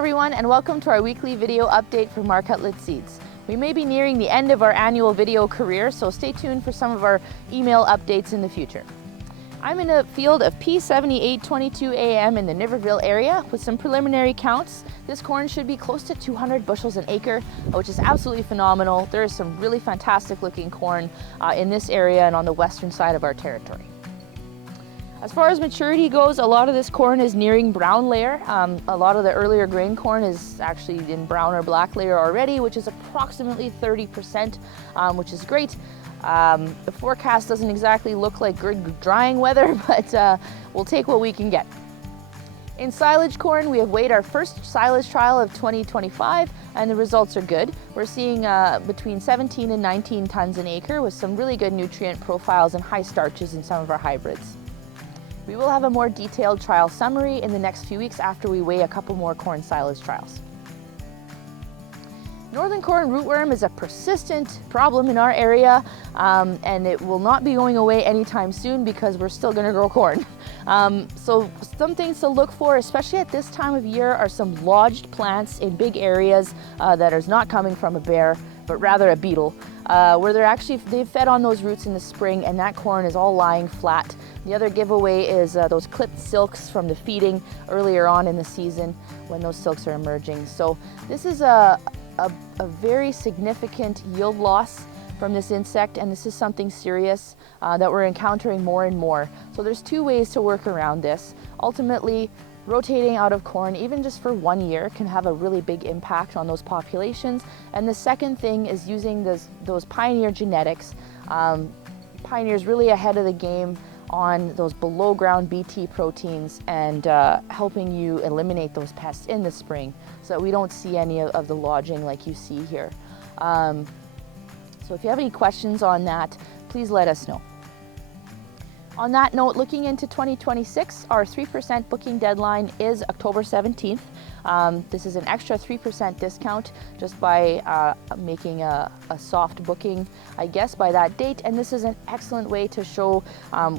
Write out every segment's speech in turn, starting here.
everyone, and welcome to our weekly video update from Mark Cutlet Seeds. We may be nearing the end of our annual video career, so stay tuned for some of our email updates in the future. I'm in a field of P7822AM in the Niverville area with some preliminary counts. This corn should be close to 200 bushels an acre, which is absolutely phenomenal. There is some really fantastic looking corn in this area and on the western side of our territory. As far as maturity goes, a lot of this corn is nearing brown layer. A lot of the earlier grain corn is actually in brown or black layer already, which is approximately 30%, which is great. The forecast doesn't exactly look like good drying weather, but we'll take what we can get. In silage corn, we have weighed our first silage trial of 2025, and the results are good. We're seeing between 17 and 19 tons an acre with some really good nutrient profiles and high starches in some of our hybrids. We will have a more detailed trial summary in the next few weeks after we weigh a couple more corn silage trials. Northern corn rootworm is a persistent problem in our area, and it will not be going away anytime soon because we're still going to grow corn. So some things to look for, especially at this time of year, are some lodged plants in big areas that is not coming from a bear, but rather a beetle, where they've fed on those roots in the spring and that corn is all lying flat. The other giveaway is those clipped silks from the feeding earlier on in the season when those silks are emerging. So this is a very significant yield loss from this insect, and this is something serious that we're encountering more and more. So there's two ways to work around this. Ultimately, rotating out of corn, even just for 1 year, can have a really big impact on those populations. And the second thing is using those Pioneer genetics. Pioneer's really ahead of the game on those below ground Bt proteins and helping you eliminate those pests in the spring so that we don't see any of the lodging like you see here. So if you have any questions on that, please let us know. On that note, looking into 2026, our 3% booking deadline is October 17th. This is an extra 3% discount just by making a soft booking, I guess, by that date. And this is an excellent way to show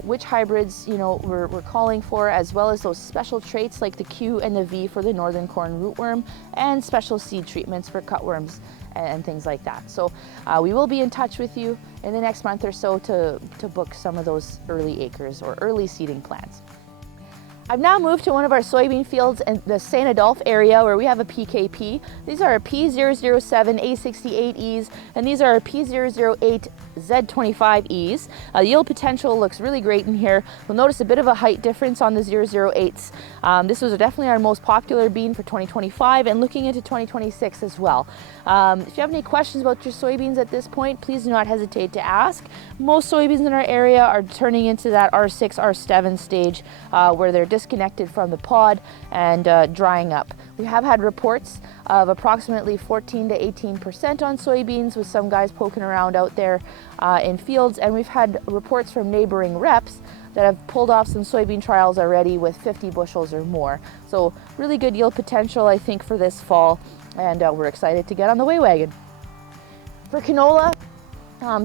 which hybrids we're calling for, as well as those special traits like the Q and the V for the northern corn rootworm, and special seed treatments for cutworms and things like that. So we will be in touch with you in the next month or so to book some of those early acres or early seeding plans. I've now moved to one of our soybean fields in the St. Adolphe area where we have a PKP. These are our P007 A68Es, and these are our P008 Z25Es. The yield potential looks really great in here. You'll notice a bit of a height difference on the 008s. This was definitely our most popular bean for 2025 and looking into 2026 as well. If you have any questions about your soybeans at this point, please do not hesitate to ask. Most soybeans in our area are turning into that R6, R7 stage where they're disconnected from the pod and drying up. We have had reports of approximately 14 to 18% on soybeans, with some guys poking around out there in fields, and we've had reports from neighboring reps that have pulled off some soybean trials already with 50 bushels or more. So really good yield potential, I think, for this fall, and we're excited to get on the weigh wagon. For canola,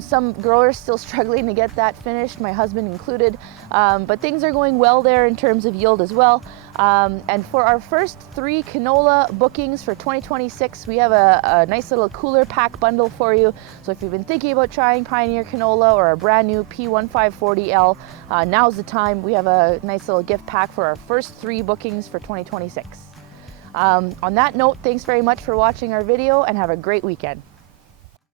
some growers still struggling to get that finished, my husband included, but things are going well there in terms of yield as well. And for our first 3 canola bookings for 2026, we have a nice little cooler pack bundle for you. So if you've been thinking about trying Pioneer canola or a brand new P1540L, now's the time. We have a nice little gift pack for our first 3 bookings for 2026. On that note, thanks very much for watching our video and have a great weekend.